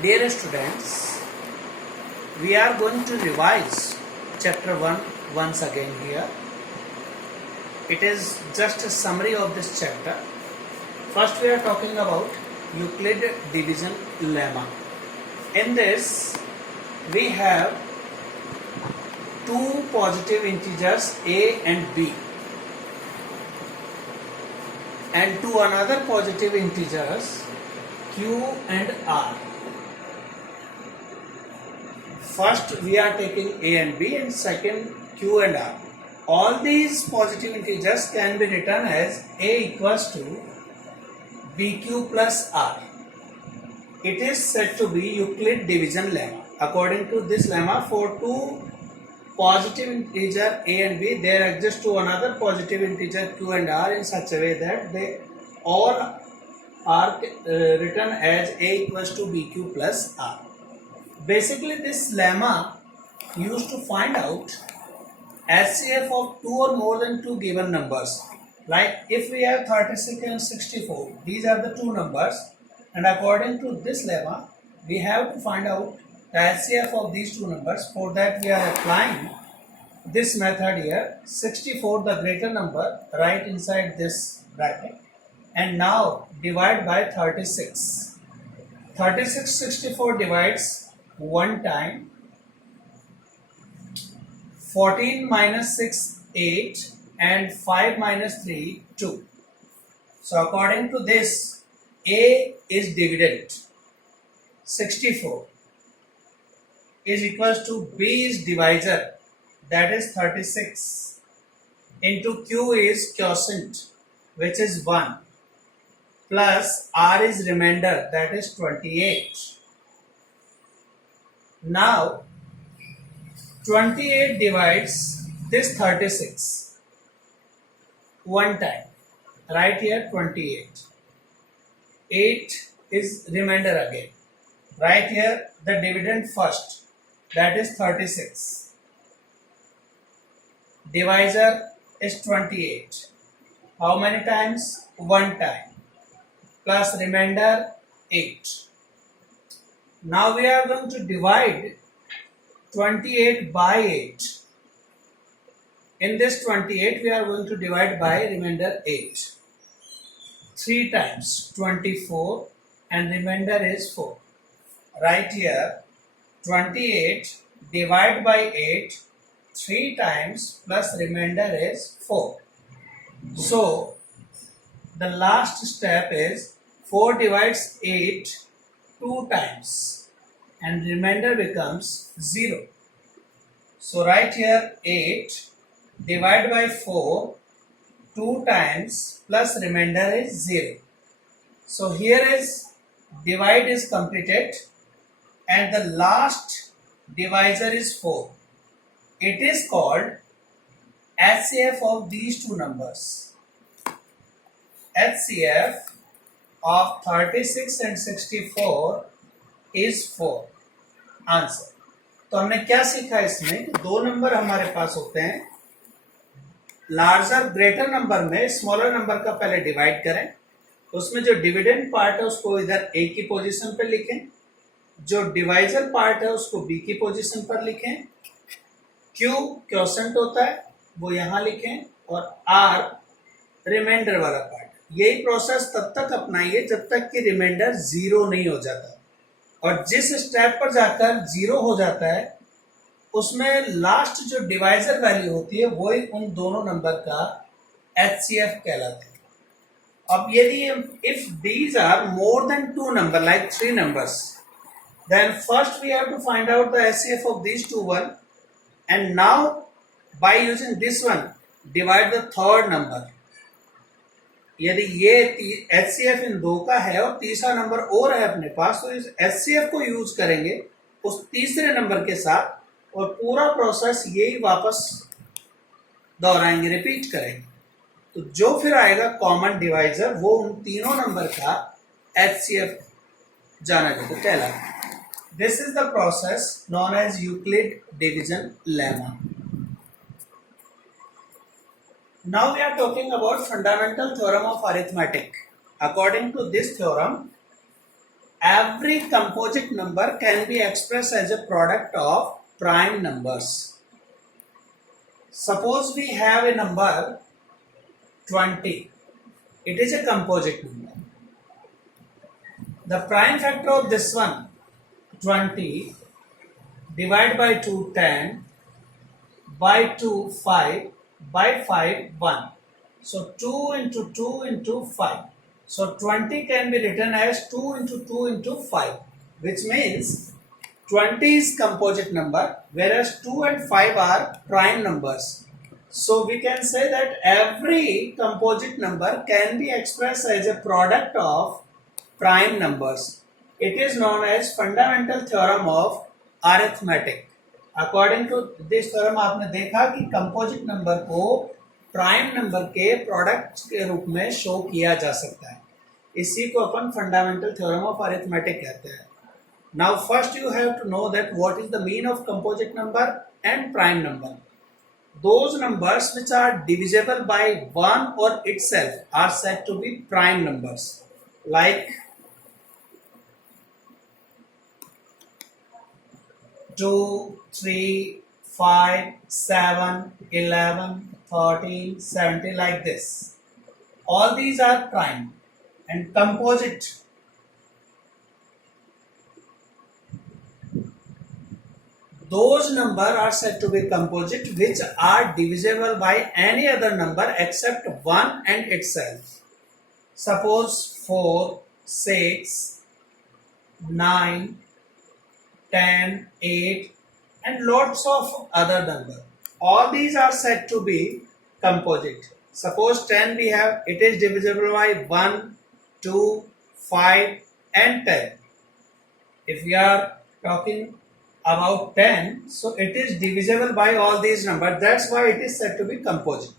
Dear students, we are going to revise chapter 1 once again here. It is just a summary of this chapter. First we are talking about Euclid division lemma. In this we have two positive integers a and b and two another positive integers q and r. First we are taking a and b and second q and r. All these positive integers can be written as a equals to bq plus r. It is said to be Euclid division lemma. According to this lemma, for two positive integer a and b, there exists to another positive integer q and r in such a way that they all are written as a equals to bq plus r. Basically, this lemma used to find out HCF of two or more than two given numbers. Like if we have 36 and 64, these are the two numbers, and according to this lemma, we have to find out the HCF of these two numbers. For that, we are applying this method here. 64, the greater number, right inside this bracket, and now divide by 36. 36 64 divides one time. 14 minus 6 8 and 5 minus 3 2. So according to this, a is dividend. 64 is equals to b is divisor, that is 36, into q is quotient, which is 1, plus r is remainder, that is 28. Now 28 divides this 36 one time, right here 28. 8 is remainder again, right here the dividend first, that is 36. Divisor is 28. How many times? One time, plus remainder 8. Now we are going to divide 28 by 8. In this 28 we are going to divide by remainder 8. 3 times 24 and remainder is 4. Right here 28 divide by 8 3 times plus remainder is 4. So the last step is 4 divides 8 2 times and remainder becomes 0. So right here 8 divided by 4 2 times plus remainder is 0. So here is divide is completed and the last divisor is 4. It is called HCF of these two numbers. HCF of 36 and 64 is 4. Answer. तो हमने क्या सीखा इसमें कि दो number हमारे पास होते हैं, लार्जर ग्रेटर नंबर में स्मॉलर नंबर का पहले डिवाइड करें, उसमें जो डिविडेंड पार्ट है उसको इधर ए की पोजीशन पर लिखें, जो डिवाइजर पार्ट है उसको बी की पोजीशन पर लिखें, क्यू क्वोशेंट होता है वो यहाँ लिखें और आर रिमाइंडर वाला पार्ट. यही प्रोसेस तब तक अपनाइए जब तक कि रिमाइंडर 0 नहीं हो जाता, और जिस स्टेप पर जाकर 0 हो जाता है उसमें लास्ट जो डिवाइजर वैल्यू होती है वही उन दोनों नंबर का HCF कहलाता है. अब यदि if these are more than two number like 3 numbers, then first we have to find out the HCF of these two one, and now by using this one divide the third number. यदि ये HCF इन दो का है और तीसरा number और है अपने पास, तो इस HCF को यूज करेंगे उस तीसरे नंबर के साथ और पूरा प्रोसेस यही वापस दोहराएंगे, रिपीट करेंगे. तो जो फिर आएगा कॉमन डिवाइजर वो उन तीनों नंबर का HCF जाना जाता कहलाता. This is the process known as Euclid division lemma. Now we are talking about fundamental theorem of arithmetic. According to this theorem, every composite number can be expressed as a product of prime numbers. Suppose we have a number 20. It is a composite number. The prime factor of this one 20, divide by 2 10, by 2 5, by 5 1. So 2 into 2 into 5. So 20 can be written as 2 into 2 into 5, which means 20 is composite number, whereas 2 and 5 are prime numbers. So we can say that every composite number can be expressed as a product of prime numbers. It is known as fundamental theorem of arithmetic. According to this theorem आपने देखा कि composite number को prime number के product के रूप में show किया जा सकता है. इसी को अपन फंडामेंटल थ्योरम ऑफ अरिथमेटिक कहते हैं. Now first you have to know that what is the mean of composite number and prime number. Those numbers which are divisible by 1 or itself are said to be prime numbers, like 2, 3, 5, 7, 11, 13, 17, like this. All these are prime. And composite, those numbers are said to be composite which are divisible by any other number except 1 and itself. Suppose 4, 6, 9, 10, 8 and lots of other numbers. All these are said to be composite. Suppose 10 we have, it is divisible by 1, 2, 5 and 10. If we are talking about 10, so it is divisible by all these numbers. That's why it is said to be composite.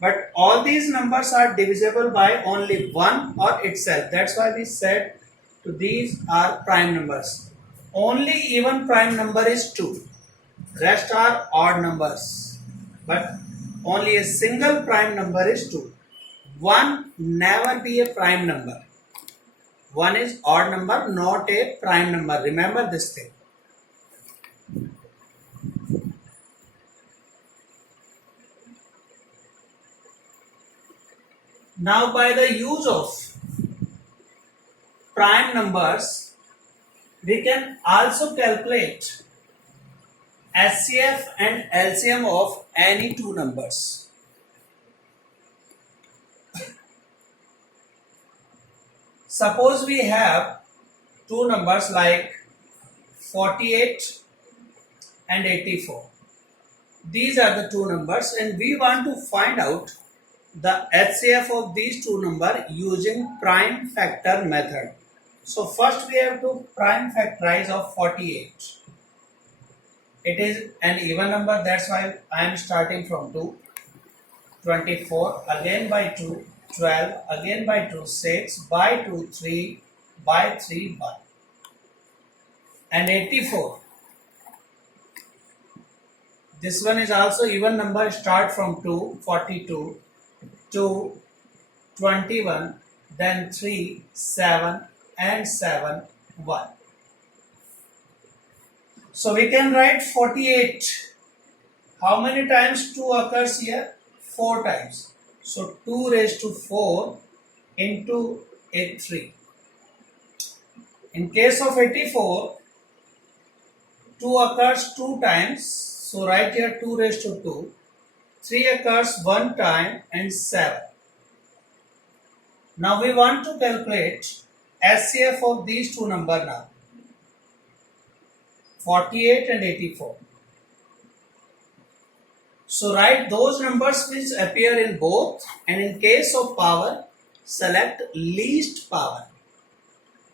But all these numbers are divisible by only 1 or itself. That's why we said to these are prime numbers. Only even prime number is 2. Rest are odd numbers. But only a single prime number is 2. 1 never be a prime number. 1 is odd number, not a prime number. Remember this thing. Now by the use of prime numbers, we can also calculate HCF and LCM of any two numbers. Suppose we have two numbers like 48 and 84. These are the two numbers and we want to find out the HCF of these two numbers using prime factor method. So first we have to prime factorize of 48. It is an even number, that's why I am starting from 2. 24 again by 2, 12 again by 2, 6 by 2, 3 by 3, 1. And 84. This one is also even number, start from 2, 42, 2, 21, then 3, 7 and 7, 1. So we can write 48. How many times 2 occurs here? 4 times. So 2 raised to 4 into a 3. In case of 84, 2 occurs 2 times. So write here 2 raised to 2. 3 occurs 1 time and 7. Now we want to calculate HCF of these two numbers now. 48 and 84. So write those numbers which appear in both, and in case of power, select least power.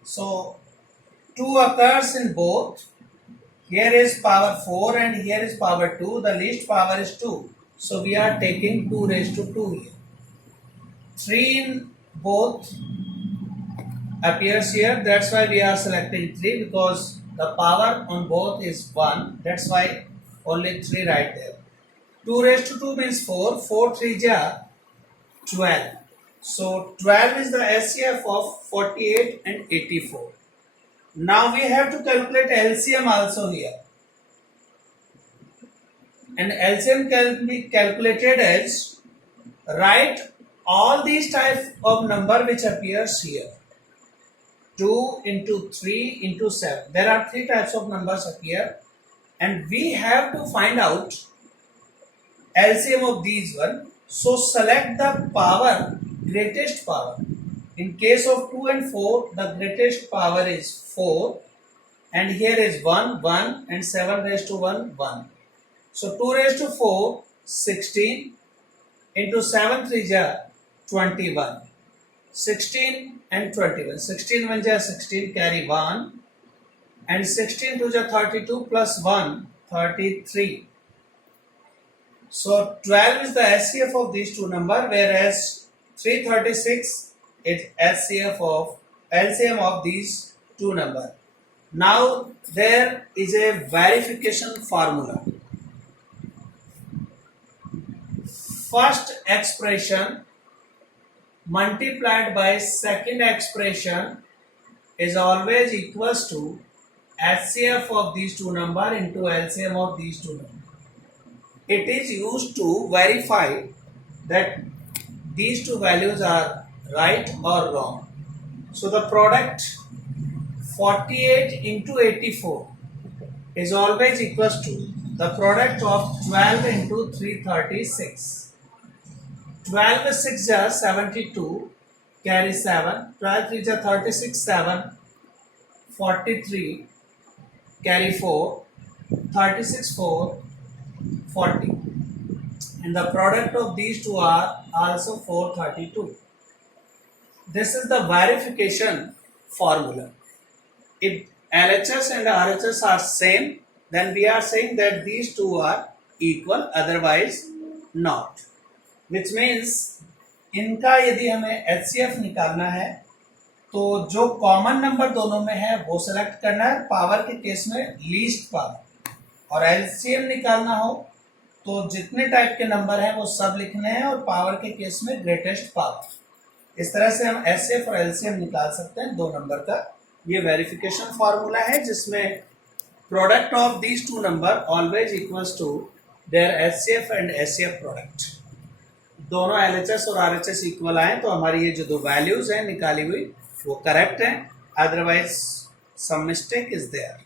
So 2 occurs in both. Here is power 4 and here is power 2. The least power is 2. So we are taking 2 raised to 2 here. 3 in both appears here. That's why we are selecting 3, because the power on both is 1. That's why only 3 right there. 2 raised to 2 means 4. 4 3 ja 12. So 12 is the HCF of 48 and 84. Now we have to calculate LCM also here. And LCM can be calculated as, write all these type of number which appears here. 2 into 3 into 7. There are three types of numbers appear, and we have to find out LCM of these one. So select the power, greatest power. In case of 2 and 4, the greatest power is 4, and here is 1, 1, and 7 raised to 1, 1. So 2 raised to 4, 16, into 7 3 ja 21. 16 and 21. 16 1 ja 16, carry 1, and 16 2 ja 32 plus 1, 33. So 12 is the SCF of these two numbers, whereas 336 is SCF of LCM of these two numbers. Now there is a verification formula. First expression multiplied by second expression is always equals to SCF of these two numbers into LCM of these two numbers. It is used to verify that these two values are right or wrong. So the product 48 into 84 is always equals to the product of 12 into 336. 12 6 ja 72, carry 7, 12 3 ja 36, 7, 43, carry 4, 36 4, 40, and the product of these two are also 432. This is the verification formula. If LHS and RHS are same, then we are saying that these two are equal, otherwise not. Which means इनका यदि हमें HCF निकालना है तो जो common number दोनों में है वो सेलेक्ट करना है, पावर के केस में लीस्ट पावर, और LCM निकालना हो तो जितने टाइप के नंबर हैं वो सब लिखने हैं, और पावर के केस में ग्रेटेस्ट पावर। इस तरह से हम HCF और LCM निकाल सकते हैं दो नंबर का। ये वेरिफिकेशन फॉर्मूला है जिसमें product of these two number always equals to their HCF and HCF product. दोनों LHS और RHS इक्वल आए तो हमारी ये जो दो वैल्यूज हैं निकाली हुई वो करेक्ट है, otherwise some mistake is there.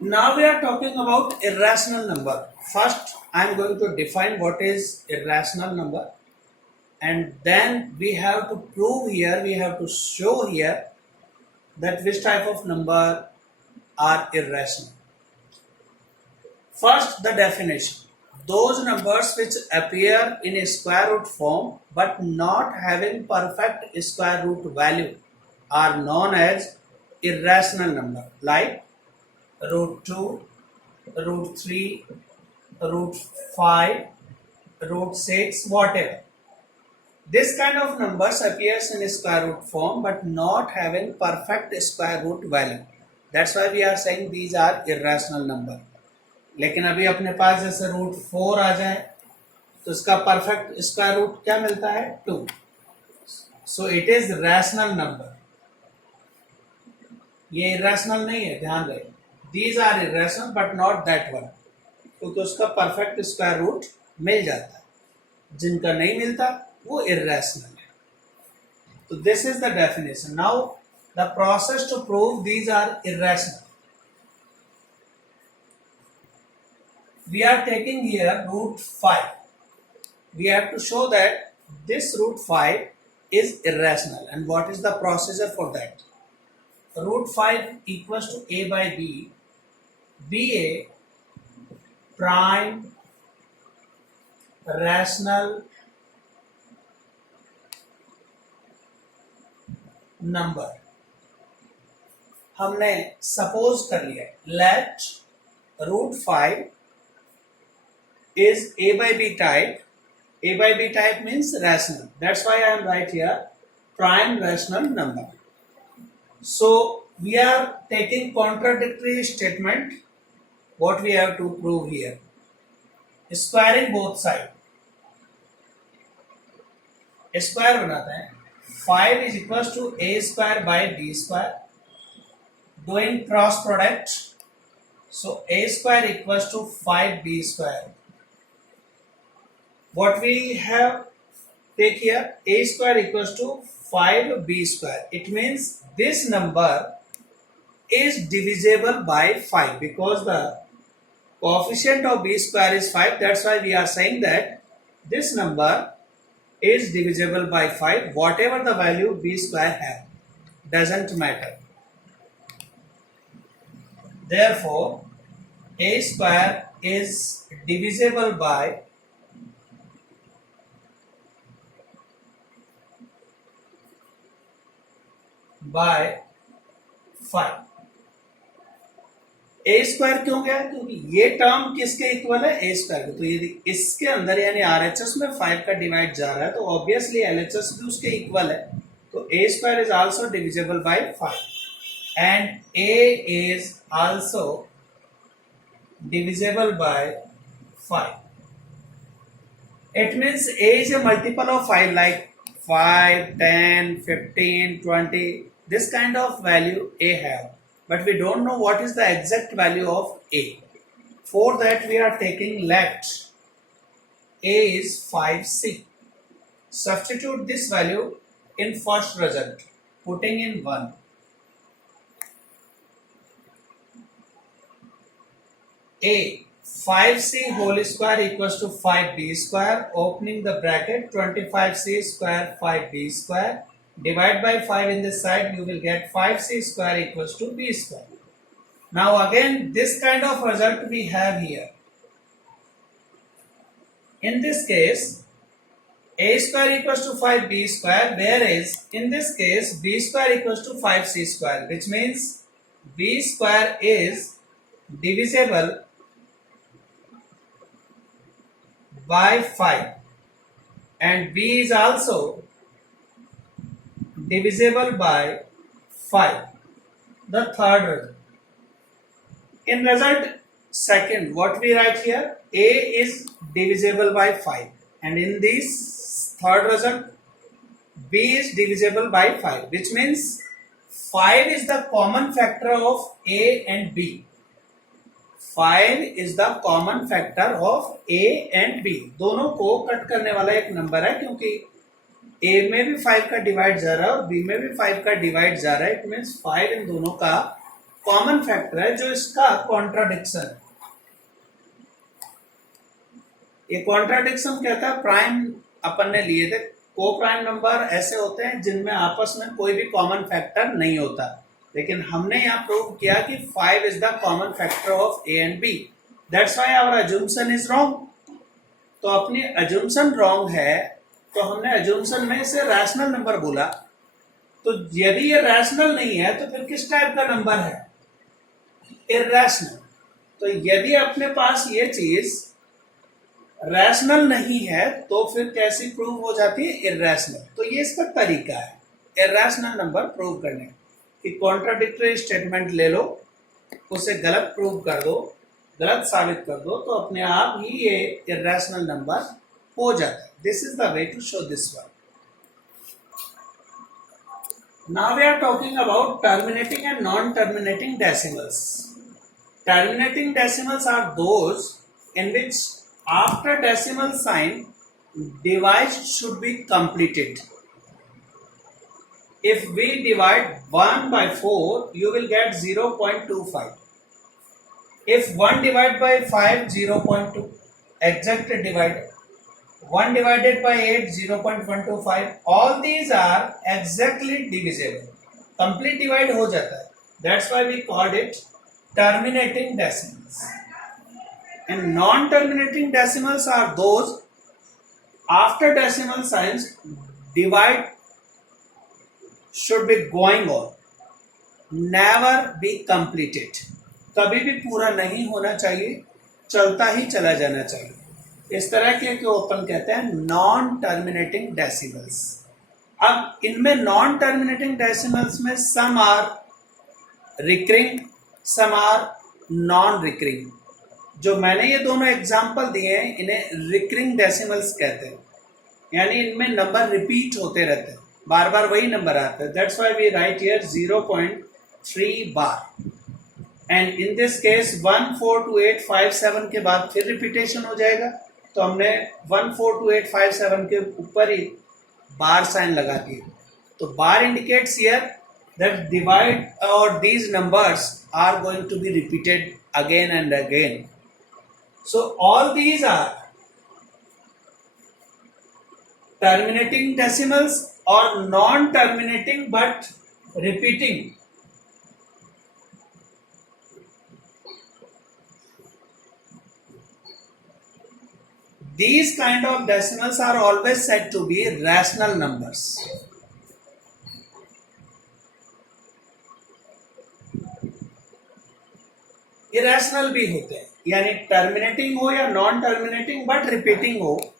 Now we are talking about irrational number. First, I am going to define what is irrational number, and then we have to prove here, we have to show here that which type of number are irrational. First, the definition. Those numbers which appear in a square root form but not having perfect square root value are known as irrational number, like root 2, root 3, root 5, root 6, whatever. This kind of numbers appears in a square root form but not having perfect square root value. That's why we are saying these are irrational number. लेकिन अभी अपने पास जैसे root 4 आ जाए तो इसका perfect square root क्या मिलता है 2, so it is rational number. ये इरेशनल नहीं है, ध्यान रहे, these are irrational but not that one, क्योंकि उसका परफेक्ट स्क्वायर रूट मिल जाता है, जिनका नहीं मिलता वो इरेशनल है। तो this is the definition. Now the process to prove these are irrational. We are taking here root 5. We have to show that this root 5 is irrational. And what is the procedure for that? Root 5 equals to a by b, be a prime rational number. हमने suppose कर लिया, let root 5 is a by b type. A by b type means rational. That's why I am right here prime rational number. So we are taking contradictory statement. What we have to prove here? Squaring both side. Square बनाते हैं 5 is equals to a square by b square. Doing cross product, so a square equals to 5b square. What we have take here, a square equals to 5b square. It means this number is divisible by 5 because the coefficient of b square is 5. That's why we are saying that this number is divisible by 5. Whatever the value b square have, doesn't matter. Therefore, a square is divisible by 5. A square क्यों गया? क्योंकि ये term किसके equal है? ए square के। तो यदि इसके अंदर यानी आरएचएस में 5 का डिवाइड जा रहा है तो ऑब्वियसली एलएचएस भी उसके इक्वल है। तो a square is also divisible by 5 and a is also divisible by 5. It means a is a multiple of 5 like 5, 10, 15, 20. This kind of value a have. But we don't know what is the exact value of a. For that we are taking let a is 5c. Substitute this value in first result. Putting in 1. A 5c whole square equals to 5b square. Opening the bracket, 25c square 5b square. Divide by 5 in this side, you will get 5c square equals to b square. Now again this kind of result we have here. In this case, a square equals to 5b square, whereas in this case b square equals to 5c square, which means b square is divisible by 5 and b is also divisible by 5. The third result. In result second, what we write here, a is divisible by 5 and in this third result b is divisible by 5, which means 5 is the common factor of a and b. 5 is the common factor of a and b. दोनों को cut करने वाला एक number है क्योंकि a में भी 5 का डिवाइड जा रहा है और b में भी 5 का डिवाइड जा रहा है। इट मीन्स 5 इन दोनों का कॉमन फैक्टर है जो इसका कॉन्ट्राडिक्शन है। ये कॉन्ट्राडिक्शन कहता है प्राइम अपन ने लिए थे। को प्राइम नंबर ऐसे होते हैं जिनमें आपस में कोई भी कॉमन फैक्टर नहीं होता, लेकिन हमने यहाँ प्रूव किया कि 5 is the common factor of A and B. That's why our assumption is wrong. तो अपनी अजम्पशन रॉन्ग है तो हमने अजम्पशन में से रैशनल नंबर बोला। तो यदि ये रैशनल नहीं है तो फिर किस टाइप का नंबर है? इर्रेशनल। तो यदि अपने पास ये चीज रैशनल नहीं है तो फिर कैसी प्रूव हो जाती है? इर्रेशनल। तो ये इसका तरीका है इर्रेशनल नंबर प्रूव करने कि कॉन्ट्राडिक्टरी स्टेटमेंट ले लो, उसे गलत प्रूव कर दो, गलत साबित कर दो, तो अपने आप ही ये इर्रेशनल नंबर हो जाता है। This is the way to show this one. Now we are talking about terminating and non-terminating decimals. Terminating decimals are those in which after decimal sign divide should be completed. If we divide 1 by 4, you will get 0.25. If 1 divided by 5, 0.2. Exact divide. 1 divided by 8, 0.125. All these are exactly divisible. Complete divide हो जाता है. That's why we called it terminating decimals. And non-terminating decimals are those after decimal signs divide should be going on, never be completed. कभी भी पूरा नहीं होना चाहिए, चलता ही चला जाना चाहिए। इस तरह के को अपन कहते हैं नॉन टर्मिनेटिंग डेसिमल्स। अब इनमें नॉन टर्मिनेटिंग डेसिमल्स में some are recurring, some are non recurring. जो मैंने ये दोनों एग्जाम्पल दिए हैं इन्हें रिकरिंग डेसिमल्स कहते हैं, यानी इनमें नंबर रिपीट होते रहते हैं। बार बार वही नंबर आता है, that's why we write here 0.3 bar. And in this case 142857 के बाद फिर रिपीटेशन हो जाएगा, तो हमने 142857 के ऊपर ही बार साइन लगा दिए। तो बार इंडिकेट्स हियर दैट डिवाइड और these numbers are going to be repeated again and again. So all these are terminating decimals or non-terminating but repeating. These kind of decimals are always said to be rational numbers. Irrational भी होते हैं, यानी terminating हो या non terminating but repeating हो,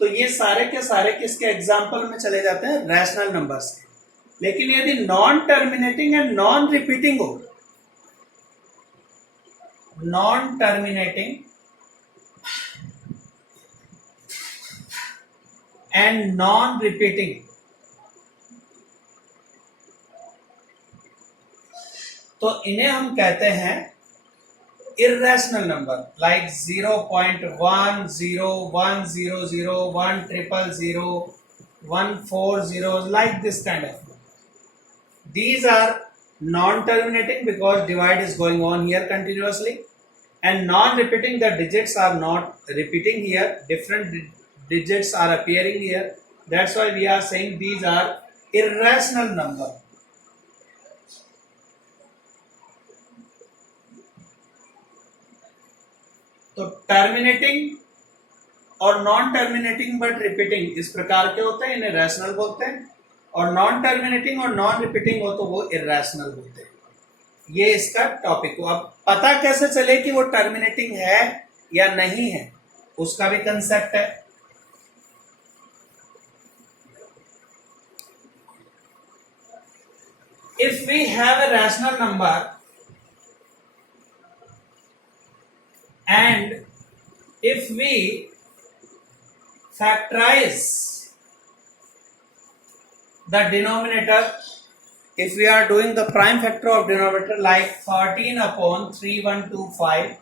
तो ये सारे के सारे किसके एग्जाम्पल में चले जाते हैं, रैशनल नंबर्स के। लेकिन यदि non terminating and non repeating हो, non terminating and non repeating, तो इन्हें हम कहते हैं irrational number, like 0.10, 100, 100, 140, like this kind of. These are non-terminating because divide is going on here continuously, and non-repeating, the digits are not repeating here, different digits are appearing here. That's why we are saying these are irrational number. तो terminating और non terminating but repeating इस प्रकार के होते हैं, इन्हें rational बोलते हैं, और नॉन टर्मिनेटिंग और नॉन रिपीटिंग हो तो वो इरैशनल बोलते हैं। ये इसका टॉपिक हो। अब पता कैसे चले कि वो टर्मिनेटिंग है या नहीं है, उसका भी कंसेप्ट है। If we have a rational number and if we factorize the denominator, if we are doing the prime factor of denominator like 13 upon 3125,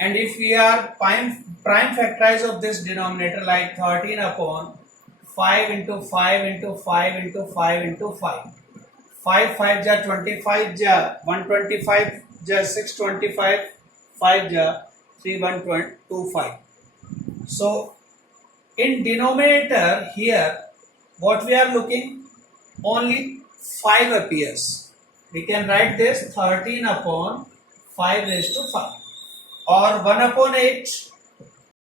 and if we are prime factorize of this denominator like 13 upon 5 into 5 into 5 into 5 into 5, 5 5 ja 25 ja 125 ja 625, 5 ja 3125. So in denominator here what we are looking, only 5 appears. We can write this 13 upon 5 raised to 5 or 1 upon 8